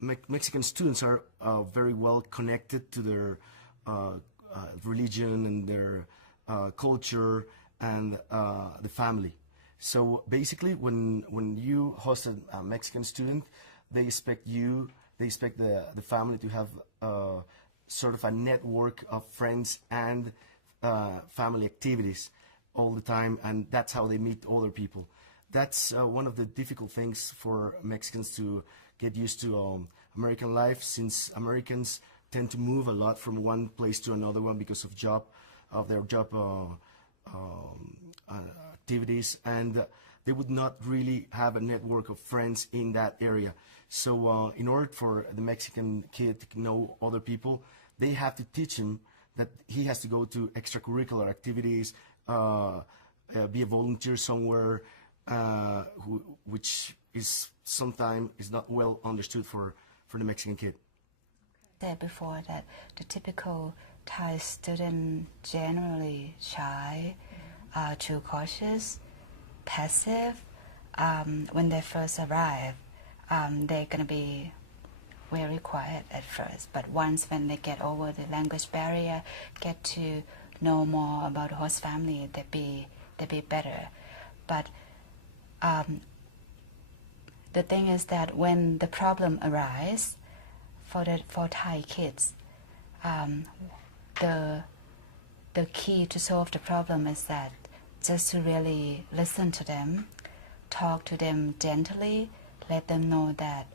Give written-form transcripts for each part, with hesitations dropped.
Mexican students are very well connected to their religion and their culture and the family. So basically, when you host a Mexican student, they expect the family to have sort of a network of friends and family activities all the time, and that's how they meet other people. That's one of the difficult things for Mexicans to get used to American life, since Americans tend to move a lot from one place to another one because of their job activities, and they would not really have a network of friends in that area. So in order for the Mexican kid to know other people, they have to teach him that he has to go to extracurricular activities, be a volunteer somewhere, which is sometimes is not well understood for the Mexican kid. Said before that the typical Thai student generally shy, too cautious, passive. When they first arrive, they're gonna be very quiet at first, but once when they get over the language barrier, get to know more about the host family, they be better. But the thing is that when the problem arises for Thai kids, the key to solve the problem is that just to really listen to them, talk to them gently, let them know that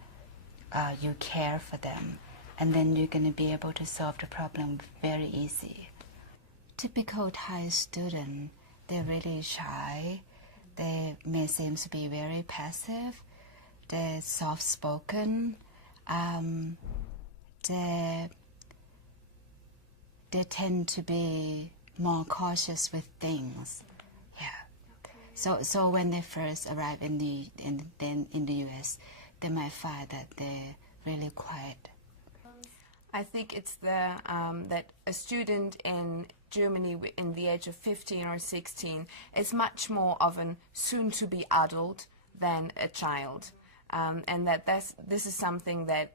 you care for them, and then you're going to be able to solve the problem very easy. Typical Thai student, they're really shy. They may seem to be very passive. They're soft-spoken. They tend to be more cautious with things. Yeah. So when they first arrive in the U.S., they might find that they're really quiet. I think it's that a student in Germany in the age of 15 or 16 is much more of an soon-to-be adult than a child, and this is something that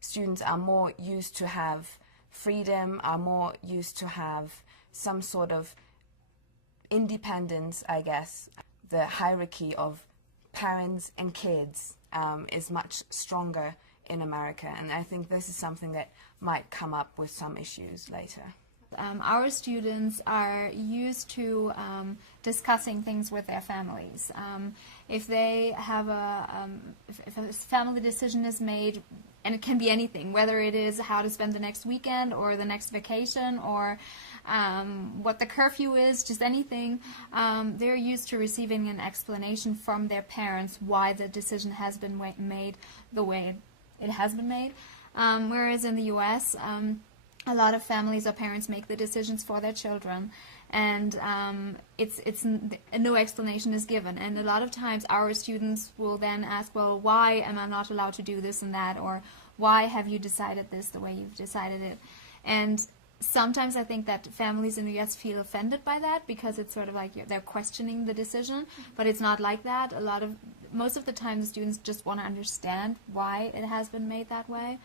students are more used to have freedom, are more used to have some sort of independence, I guess. The hierarchy of parents and kids is much stronger in America, and I think this is something that might come up with some issues later. Our students are used to discussing things with their families. If they have if a family decision is made, and it can be anything, whether it is how to spend the next weekend or the next vacation or what the curfew is, just anything, they're used to receiving an explanation from their parents why the decision has been made the way it has been made. Whereas in the U.S., a lot of families or parents make the decisions for their children, and no explanation is given. And a lot of times our students will then ask, well, why am I not allowed to do this and that, or why have you decided this the way you've decided it? And sometimes I think that families in the U.S. feel offended by that, because it's sort of like they're questioning the decision, but it's not like that. Most of the time the students just want to understand why it has been made that way.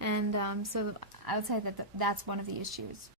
And so I would say that that's one of the issues.